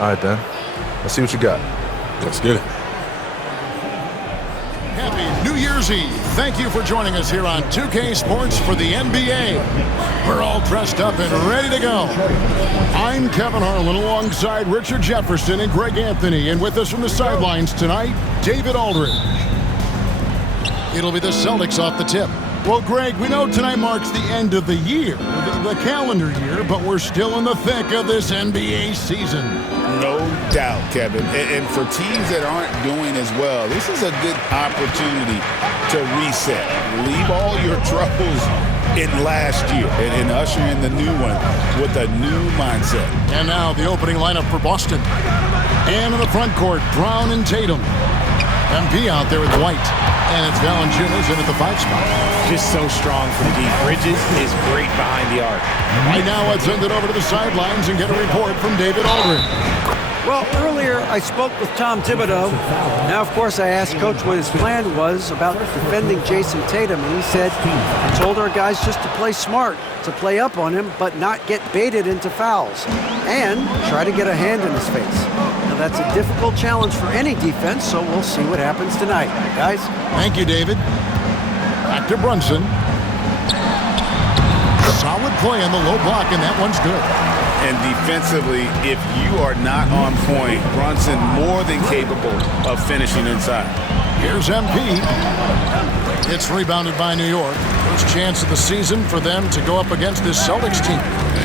All right, then. Let's see what you got. Let's get it. Happy New Year's Eve. Thank you for joining us here on 2K Sports for the NBA. We're all dressed up and ready to go. I'm Kevin Harlan alongside Richard Jefferson and Greg Anthony. And with us from the sidelines tonight, David Aldridge. It'll be the Celtics off the tip. Well, Greg, we know tonight marks the end of the year, the calendar year, but we're still in the thick of this NBA season. No doubt, Kevin. And for teams that aren't doing as well, this is a good opportunity to reset. Leave all your troubles in last year and usher in the new one with a new mindset. And now the opening lineup for Boston. And in the front court, Brown and Tatum. MP out there with White. And it's Valanciunas in at the 5 spot. Just so strong from deep. Bridges is great behind the arc. Right now, let's send it over to the sidelines and get a report from David Aldridge. Well, earlier I spoke with Tom Thibodeau. Now, of course, I asked Coach what his plan was about defending Jason Tatum, and he said he told our guys just to play smart, to play up on him, but not get baited into fouls, and try to get a hand in his face. Now, that's a difficult challenge for any defense, so we'll see what happens tonight. Guys? Thank you, David. Back to Brunson. Solid play on the low block, and that one's good. And defensively, if you are not on point, Brunson more than capable of finishing inside. Here's MP. It's rebounded by New York. First chance of the season for them to go up against this Celtics team.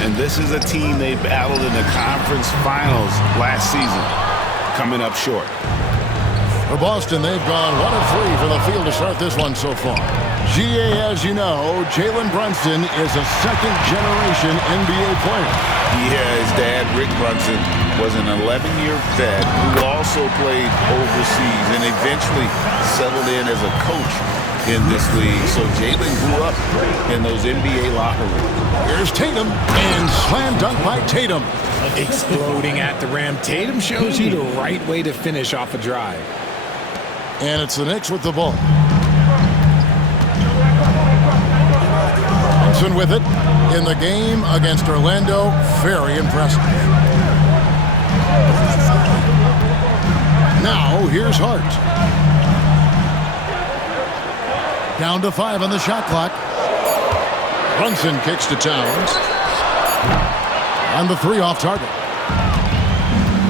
And this is a team they battled in the conference finals last season, coming up short. For Boston, they've gone 1 of 3 for the field to start this one so far. GA, as you know, Jalen Brunson is a second-generation NBA player. Yeah, his dad, Rick Brunson, was an 11-year vet who also played overseas and eventually settled in as a coach in this league. So Jalen grew up in those NBA locker rooms. Here's Tatum, and slam dunk by Tatum. Exploding at the rim. Tatum shows you the right way to finish off a drive. And it's the Knicks with the ball. Brunson with it in the game against Orlando. Very impressive. Now, here's Hart. Down to 5 on the shot clock. Brunson kicks to Towns. On the 3 off target.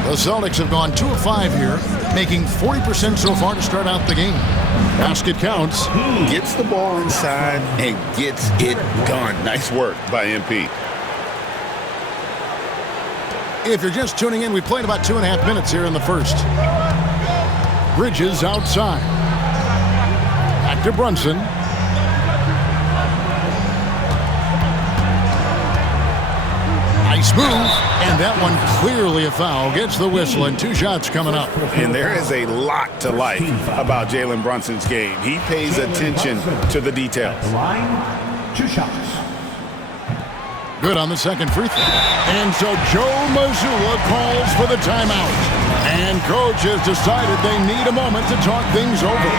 The Celtics have gone 2 of 5 here, making 40% so far to start out the game. Basket counts. Gets the ball inside and gets it done. Nice work by MP. If you're just tuning in, we played about 2.5 minutes here in the first. Bridges outside. Back to Brunson. Nice move, and that one clearly a foul. Gets the whistle, and 2 shots coming up. And there is a lot to like about Jalen Brunson's game. He pays attention to the details. Line, 2 shots. Good on the second free throw. And so Joe Mazzulla calls for the timeout. And coach has decided they need a moment to talk things over.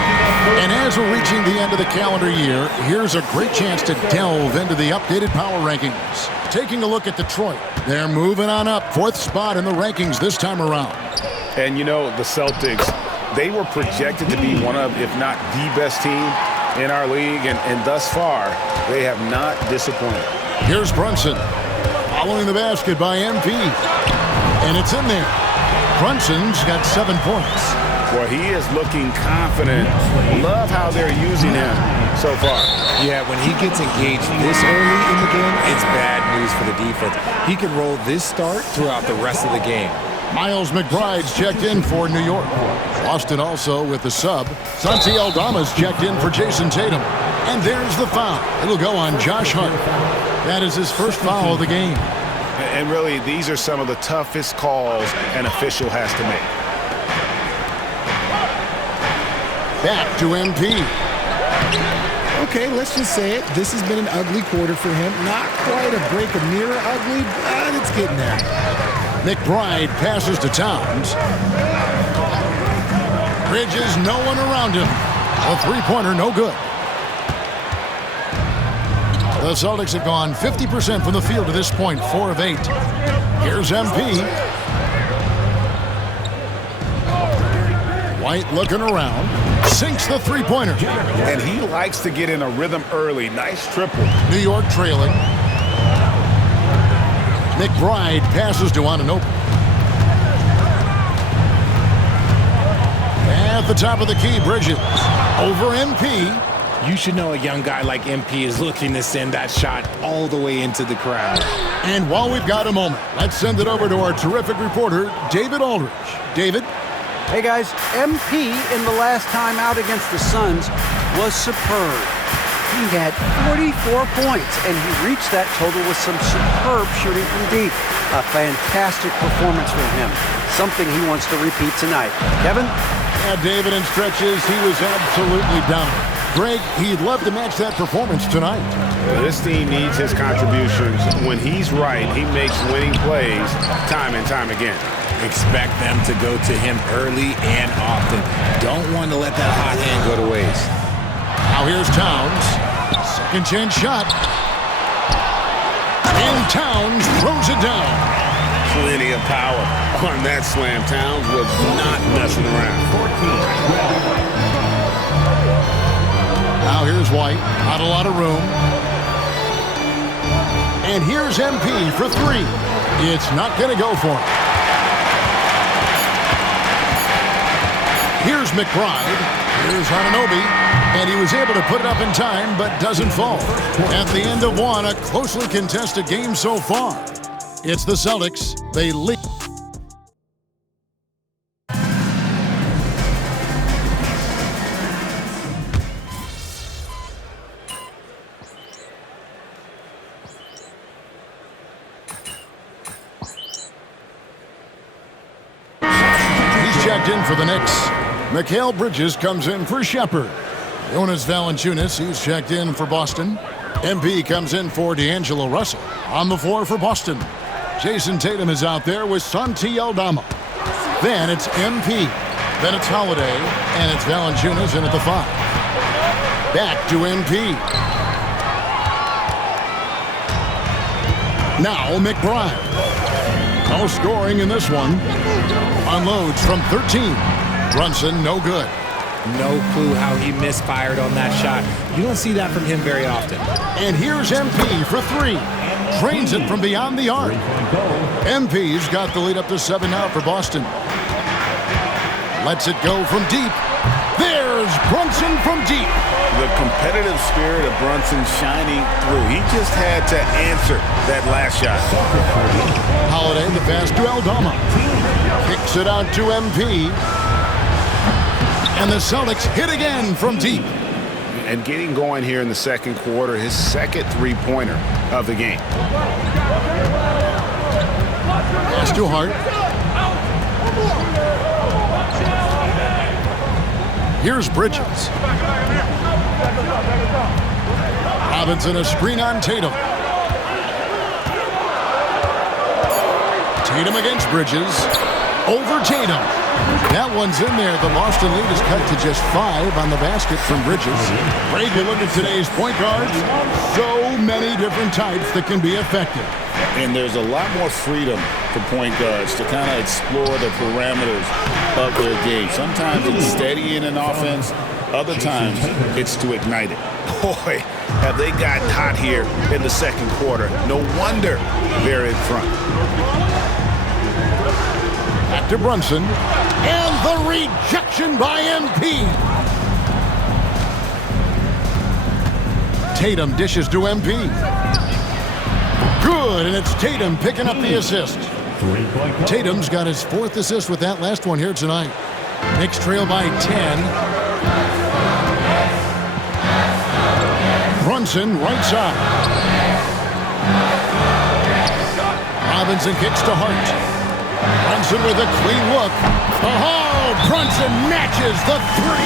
And as we're reaching the end of the calendar year, here's a great chance to delve into the updated power rankings. Taking a look at Detroit. They're moving on up, 4th spot in the rankings this time around. And you know, the Celtics, they were projected to be one of, if not the best team in our league. And thus far, they have not disappointed. Here's Brunson. Following the basket by MP. And it's in there. Brunson's got 7 points. Well, he is looking confident. Love how they're using him so far. Yeah, when he gets engaged this early in the game, it's bad news for the defense. He can roll this start throughout the rest of the game. Miles McBride's checked in for New York. Boston also with the sub. Santi Aldama's checked in for Jason Tatum. And there's the foul. It'll go on Josh Hart. That is his first foul of the game. And really, these are some of the toughest calls an official has to make. Back to MP. Okay, let's just say it. This has been an ugly quarter for him. Not quite a break a mirror ugly, but it's getting there. McBride passes to Towns. Bridges, no one around him. A 3-pointer, no good. The Celtics have gone 50% from the field to this point, 4 of 8. Here's MP. White looking around. Sinks the three-pointer. And he likes to get in a rhythm early. Nice triple. New York trailing. McBride passes to Anunoby. At the top of the key, Bridges. Over MP. You should know a young guy like MP is looking to send that shot all the way into the crowd. And while we've got a moment, let's send it over to our terrific reporter, David Aldridge. David? Hey guys, MP in the last time out against the Suns was superb. He had 44 points, and he reached that total with some superb shooting from deep. A fantastic performance from him. Something he wants to repeat tonight. Kevin? Yeah, David, in stretches, he was absolutely dominant. Greg, he'd love to match that performance tonight. This team needs his contributions. When he's right, he makes winning plays time and time again. Expect them to go to him early and often. Don't want to let that hot hand go to waste. Now here's Towns. Second chance shot. And Towns throws it down. Plenty of power on that slam. Towns was not messing around. Now here's White. Not a lot of room. And here's MP for three. It's not going to go for him. Here's McBride. Here's Anunoby. And he was able to put it up in time, but doesn't fall. At the end of one, a closely contested game so far. It's the Celtics. They lead. He's checked in for the Knicks. Mikal Bridges comes in for Shepherd. Jonas Valanciunas, he's checked in for Boston. MP comes in for D'Angelo Russell. On the floor for Boston, Jason Tatum is out there with Santi Aldama. Then it's MP. Then it's Holiday. And it's Valanciunas in at the 5. Back to MP. Now McBride. No scoring in this one. Unloads from 13. Brunson, no good. No clue how he misfired on that shot. You don't see that from him very often. And here's MP for three. Drains it from beyond the arc. MP's got the lead up to 7 now for Boston. Lets it go from deep. There's Brunson from deep. The competitive spirit of Brunson shining through. He just had to answer that last shot. Holiday, the pass to Aldama. Kicks it out to MP. And the Celtics hit again from deep. And getting going here in the second quarter, his second three-pointer of the game. Pass to Hart. Here's Bridges. Robinson, a screen on Tatum. Tatum against Bridges. Over Tatum. That one's in there. The Boston lead is cut to just 5 on the basket from Bridges. Greg, you look at today's point guards. So many different types that can be effective. And there's a lot more freedom for point guards to kind of explore the parameters of their game. Sometimes it's steadying an offense. Other times it's to ignite it. Boy, have they gotten hot here in the second quarter. No wonder they're in front. Back to Brunson. And the rejection by MP. Tatum dishes to MP. Good, and it's Tatum picking up the assist. Tatum's got his 4th assist with that last one here tonight. Knicks trail by 10. Brunson, right side. Robinson kicks to Hart. Brunson with a clean look. Oh, Brunson matches the 3.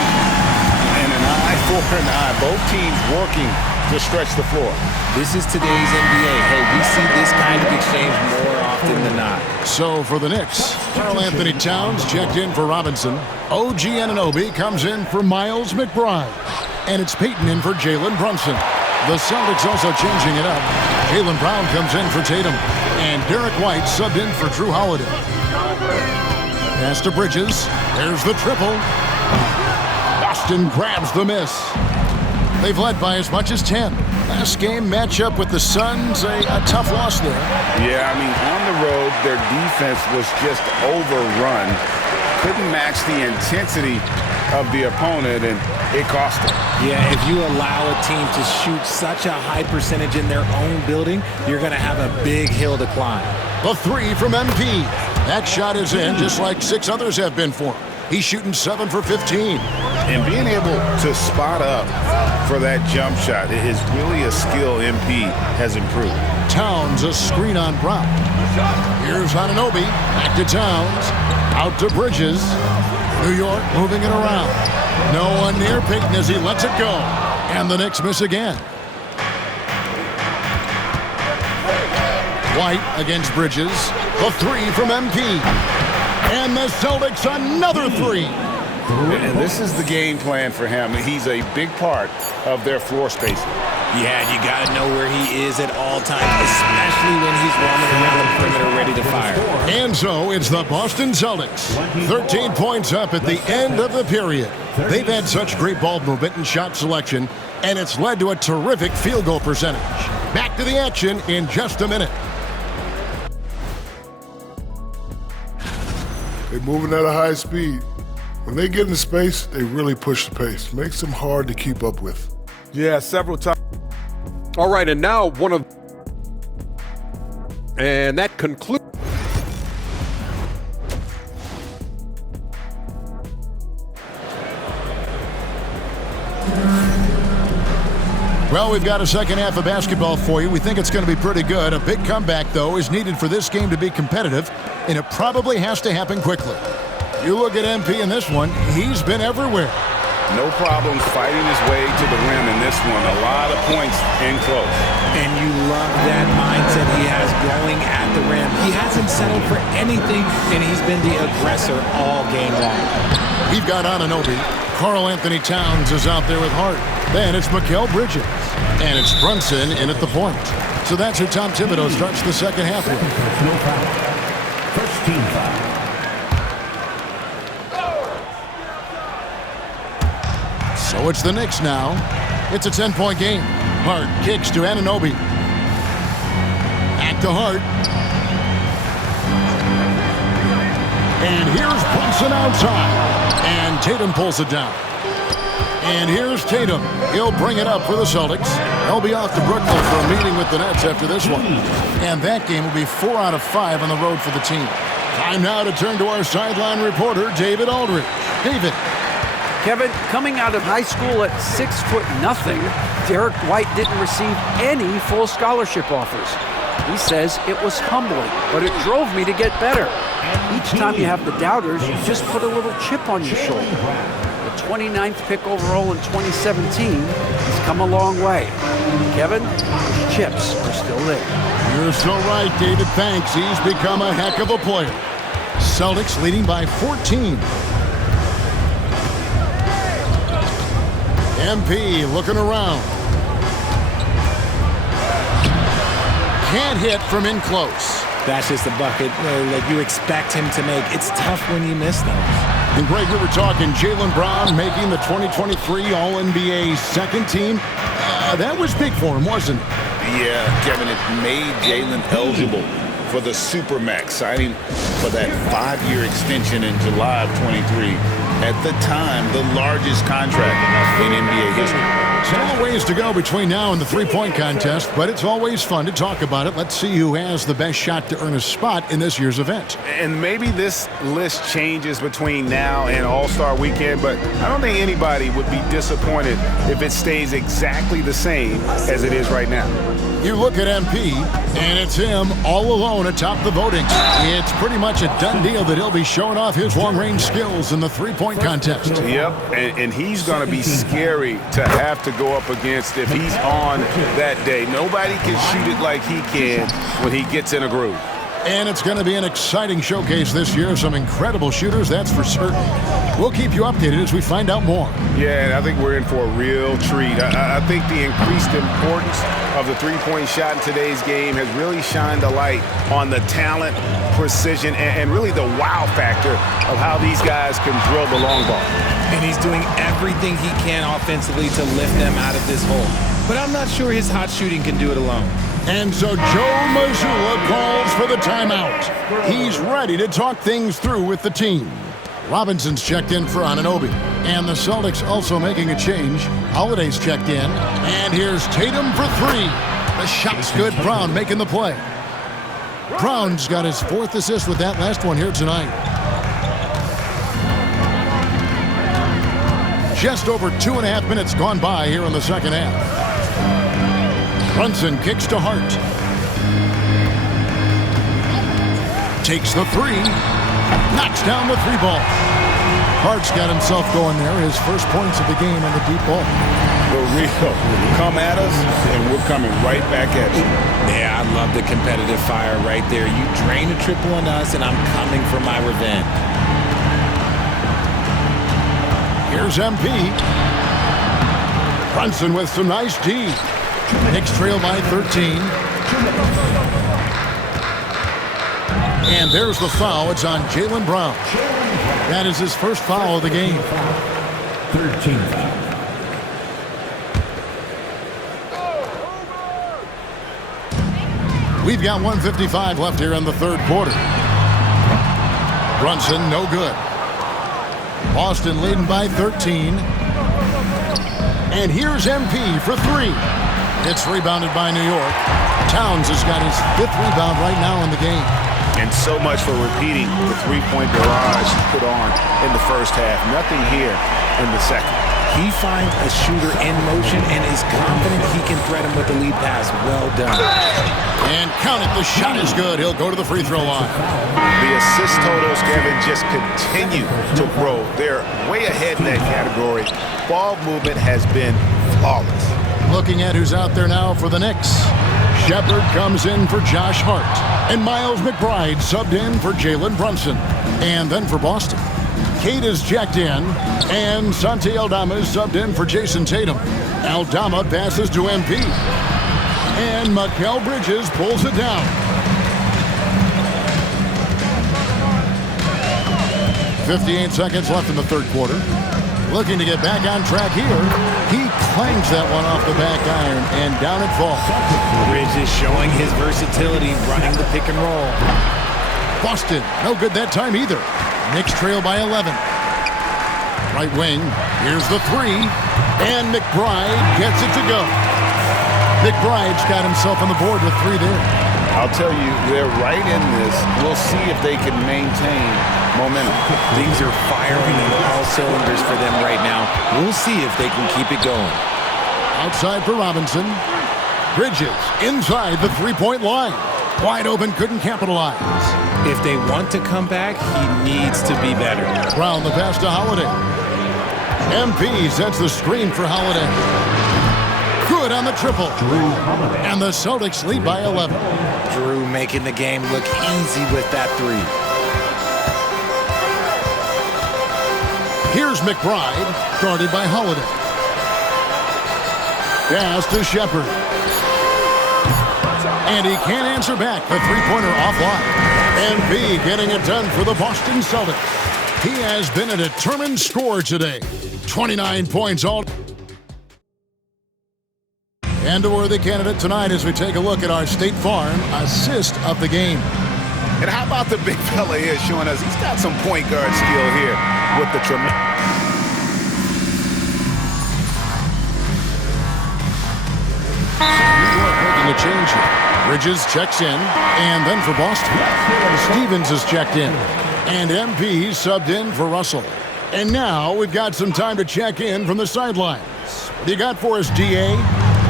And an eye for an eye. Both teams working to stretch the floor. This is today's NBA. Hey, we see this kind of exchange more often than not. So for the Knicks, Karl Anthony Towns checked in for Robinson. OG Anunoby comes in for Miles McBride. And it's Peyton in for Jalen Brunson. The Celtics also changing it up. Jaylen Brown comes in for Tatum. And Derek White subbed in for Drew Holiday. Pass to Bridges. There's the triple. Boston grabs the miss. They've led by as much as 10. Last game matchup with the Suns, a tough loss there. Yeah, I mean, on the road, their defense was just overrun. Couldn't match the intensity of the opponent, and it cost them. Yeah, if you allow a team to shoot such a high percentage in their own building, you're going to have a big hill to climb. The three from MP. That shot is in, just like 6 others have been for him. He's shooting 7 for 15. And being able to spot up for that jump shot is really a skill MP has improved. Towns, a screen on Brown. Here's Anunoby. Back to Towns. Out to Bridges. New York moving it around. No one near Payton as he lets it go. And the Knicks miss again. White against Bridges. The three from MP. And the Celtics another three. And this is the game plan for him. He's a big part of their floor spacing. Yeah, you got to know where he is at all times, especially when he's roaming around the perimeter ready to fire. And so it's the Boston Celtics. 13 points up at the end of the period. They've had such great ball movement and shot selection, and it's led to a terrific field goal percentage. Back to the action in just a minute. They're moving at a high speed. When they get in space, they really push the pace. Makes them hard to keep up with. Yeah, several times. All right, and now and that concludes. Well, we've got a second half of basketball for you. We think it's going to be pretty good. A big comeback, though, is needed for this game to be competitive, and it probably has to happen quickly. You look at MP in this one, he's been everywhere. No problems fighting his way to the rim in this one. A lot of points in close. And you love that mindset he has going at the rim. He hasn't settled for anything, and he's been the aggressor all game long. We've got Anunoby. Karl Anthony Towns is out there with Hart. Then it's Mikal Bridges. And it's Brunson in at the point. So that's who Tom Thibodeau starts the second half with. No foul. First team foul. So it's the Knicks now. It's a 10-point game. Hart kicks to Anunoby. Back to Hart. And here's Brunson outside. And Tatum pulls it down. And here's Tatum. He'll bring it up for the Celtics. They'll be off to Brooklyn for a meeting with the Nets after this one. And that game will be 4 out of 5 on the road for the team. Time now to turn to our sideline reporter, David Aldridge. David. Kevin, coming out of high school at 6'0", Derek White didn't receive any full scholarship offers. He says it was humbling, but it drove me to get better. Each time you have the doubters, you just put a little chip on your shoulder. The 29th pick overall in 2017 has come a long way. Kevin, those chips are still there. You're so right, David. Thanks. He's become a heck of a player. Celtics leading by 14. MP looking around. Can't hit from in close. That's just a bucket like you expect him to make. It's tough when you miss those. And Greg, we were talking Jaylen Brown making the 2023 All-NBA second team. That was big for him, wasn't it? Yeah, Kevin, it made Jaylen eligible for the Supermax, signing for that 5-year extension in July of 23. At the time, the largest contract in NBA history. Still a ways to go between now and the three-point contest, but it's always fun to talk about it. Let's see who has the best shot to earn a spot in this year's event. And maybe this list changes between now and All-Star Weekend, but I don't think anybody would be disappointed if it stays exactly the same as it is right now. You look at MP, and it's him all alone atop the voting. It's pretty much a done deal that he'll be showing off his long-range skills in the three-point contest. Yep, and he's going to be scary to have to go up against if he's on that day. Nobody can shoot it like he can when he gets in a groove. And it's going to be an exciting showcase this year. Some incredible shooters, that's for certain. We'll keep you updated as we find out more. Yeah, I think we're in for a real treat. I think the increased importance of the three-point shot in today's game has really shined a light on the talent, precision, and really the wow factor of how these guys can drill the long ball. And he's doing everything he can offensively to lift them out of this hole. But I'm not sure his hot shooting can do it alone. And so Joe Mazzulla calls for the timeout. He's ready to talk things through with the team. Robinson's checked in for Anunoby. And the Celtics also making a change. Holiday's checked in. And here's Tatum for three. The shot's good. Brown making the play. Brown's got his fourth assist with that last one here tonight. Just over 2.5 minutes gone by here in the second half. Brunson kicks to Hart. Takes the three. Knocks down the three ball. Hart's got himself going there. His first points of the game on the deep ball. The real come at us, and we're coming right back at you. Yeah, I love the competitive fire right there. You drain a triple on us, and I'm coming for my revenge. Here's MP. Brunson with some nice D. Knicks trail by 13. And there's the foul. It's on Jaylen Brown. That is his first foul of the game. 13 foul. We've got 1:55 left here in the third quarter. Brunson, no good. Boston leading by 13. And here's MP for three. It's rebounded by New York. Towns has got his fifth rebound right now in the game. And so much for repeating the three-point barrage he put on in the first half. Nothing here in the second. He finds a shooter in motion and is confident he can thread him with the lead pass. Well done. And count it, the shot is good. He'll go to the free throw line. The assist totals, Kevin, just continue to grow. They're way ahead in that category. Ball movement has been flawless. Looking at who's out there now for the Knicks. Shepard comes in for Josh Hart. And Miles McBride subbed in for Jalen Brunson. And then for Boston, Cade is checked in. And Santi Aldama is subbed in for Jason Tatum. Aldama passes to MP. And Mikal Bridges pulls it down. 58 seconds left in the third quarter. Looking to get back on track here. He clangs that one off the back iron, and down it falls. Bridges showing his versatility, running the pick and roll. Boston, no good that time either. Knicks trail by 11. Right wing, here's the three, and McBride gets it to go. McBride's got himself on the board with three there. I'll tell you, they're right in this. We'll see if they can maintain momentum. Things are firing on all cylinders for them right now. We'll see if they can keep it going. Outside for Robinson. Bridges inside the three-point line. Wide open, couldn't capitalize. If they want to come back, he needs to be better. Brown the pass to Holiday. MP sets the screen for Holiday. Good on the triple. And the Celtics lead by 11. Drew making the game look easy with that three. Here's McBride, guarded by Holiday. Pass to Shepard. And he can't answer back. The three-pointer offline. MP getting it done for the Boston Celtics. He has been a determined scorer today. 29 points all. And a worthy candidate tonight as we take a look at our State Farm assist of the game. And how about the big fella here showing us he's got some point guard skill here with the tremendous. Making a change here. Bridges checks in, and then for Boston, Stevens is checked in, and MP subbed in for Russell. And now we've got some time to check in from the sidelines. What do you got for us, DA?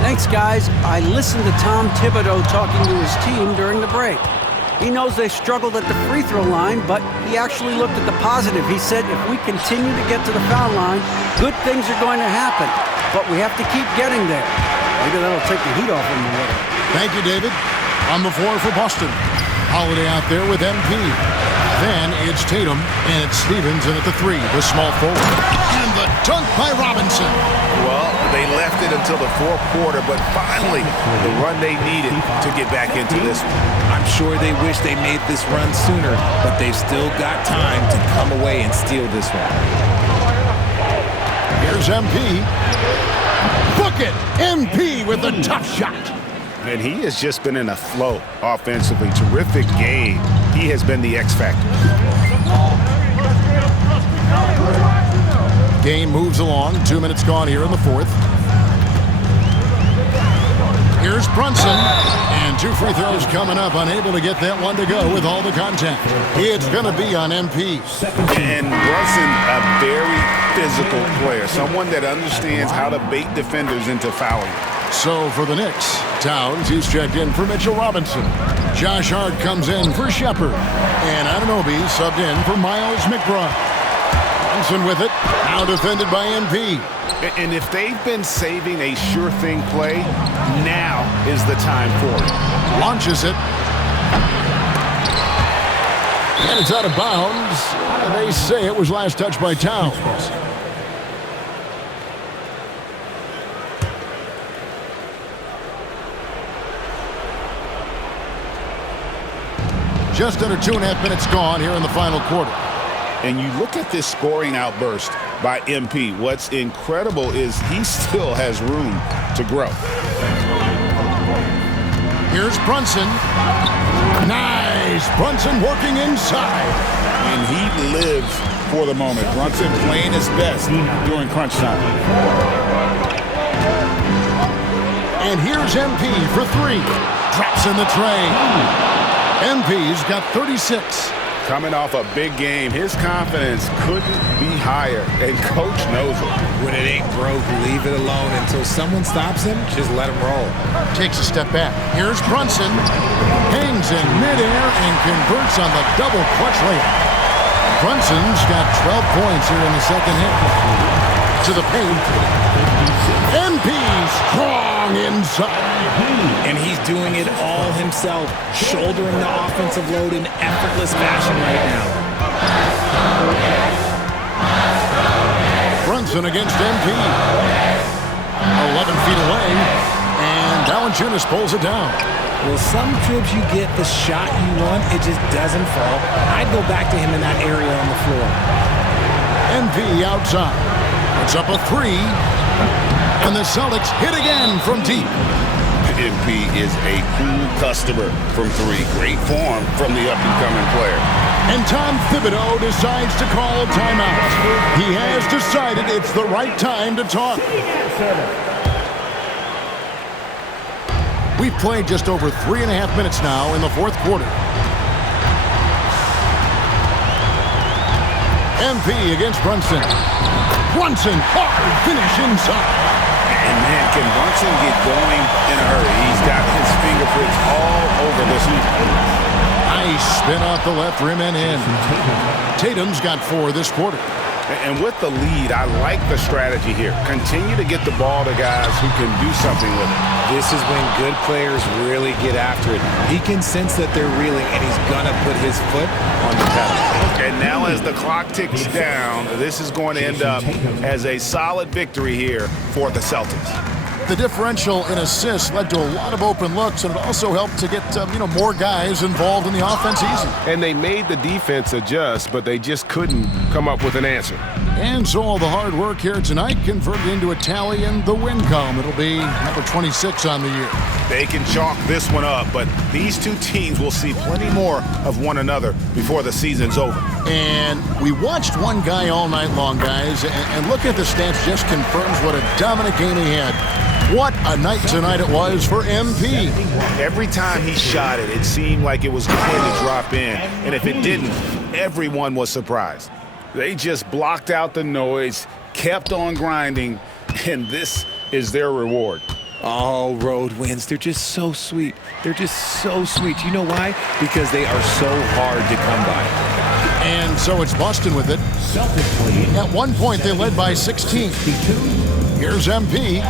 Thanks, guys. I listened to Tom Thibodeau talking to his team during the break. He knows they struggled at the free throw line, but he actually looked at the positive. He said if we continue to get to the foul line, good things are going to happen, but we have to keep getting there. Maybe that'll take the heat off him a little. Thank you, David. On the floor for Boston. Holiday out there with MP. Then it's Tatum, and it's Stevens in at the 3, the small forward. And the dunk by Robinson. Well, they left it until the fourth quarter, but finally the run they needed to get back into this one. I'm sure they wish they made this run sooner, but they've still got time to come away and steal this one. Here's MP. Book it! MP with a tough shot. And he has just been in a flow offensively. Terrific game. He has been the X factor. Game moves along. 2 minutes gone here in the fourth. Here's Brunson. And 2 free throws coming up. Unable to get that one to go with all the contact. It's going to be on MP. And Brunson, a very physical player. Someone that understands how to bait defenders into fouling. So for the Knicks, Towns, he's checked in for Mitchell Robinson. Josh Hart comes in for Shepard. And Anunoby subbed in for Miles McBride. Brunson with it, now defended by MP. And if they've been saving a sure thing play, now is the time for it. Launches it. And it's out of bounds. They say it was last touched by Towns. Just under 2.5 minutes gone here in the final quarter. And you look at this scoring outburst by MP. What's incredible is he still has room to grow. Here's Brunson. Nice. Brunson working inside. And he lives for the moment. Brunson playing his best during crunch time. And here's MP for 3. Drops in the tray. MP's got 36. Coming off a big game, his confidence couldn't be higher, and coach knows it. When it ain't broke, leave it alone until someone stops him. Just let him roll. Takes a step back. Here's Brunson. Hangs in midair and converts on the double clutch layup. Brunson's got 12 points here in the second half. To the paint. MP strong inside. And he's doing it all himself, shouldering the offensive load in effortless fashion right now. Brunson against MP. 11 feet away. And Valanciunas pulls it down. Well, some trips you get the shot you want, it just doesn't fall. I'd go back to him in that area on the floor. MP outside. It's up a 3. And the Celtics hit again from deep. MP is a cool customer from 3. Great form from the up-and-coming player. And Tom Thibodeau decides to call a timeout. He has decided it's the right time to talk. We've played just over 3.5 minutes now in the fourth quarter. MP against Brunson. Brunson, hard finish inside. And man, can Brunson get going in a hurry? He's got his fingerprints all over this one. Nice spin off the left rim and in. Tatum's got 4 this quarter. And with the lead, I like the strategy here. Continue to get the ball to guys who can do something with it. This is when good players really get after it. He can sense that they're reeling, and he's going to put his foot on the pedal. And now as the clock ticks down, this is going to end up as a solid victory here for the Celtics. The differential in assists led to a lot of open looks, and it also helped to get more guys involved in the offense easy. And they made the defense adjust, but they just couldn't come up with an answer. And so all the hard work here tonight converted into a tally in the win column. It'll be number 26 on the year. They can chalk this one up, but these two teams will see plenty more of one another before the season's over. And we watched one guy all night long, guys, and look at the stats, just confirms what a dominant game he had. What a night tonight it was for MP. Every time he shot it, it seemed like it was going to drop in. And if it didn't, everyone was surprised. They just blocked out the noise, kept on grinding, and this is their reward. All road wins. They're just so sweet. They're just so sweet. You know why? Because they are so hard to come by. And so it's Boston with it. At one point, they led by 16. Here's MP.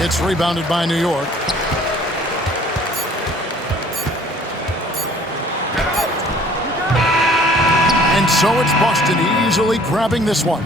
It's rebounded by New York. And so it's Boston easily grabbing this one.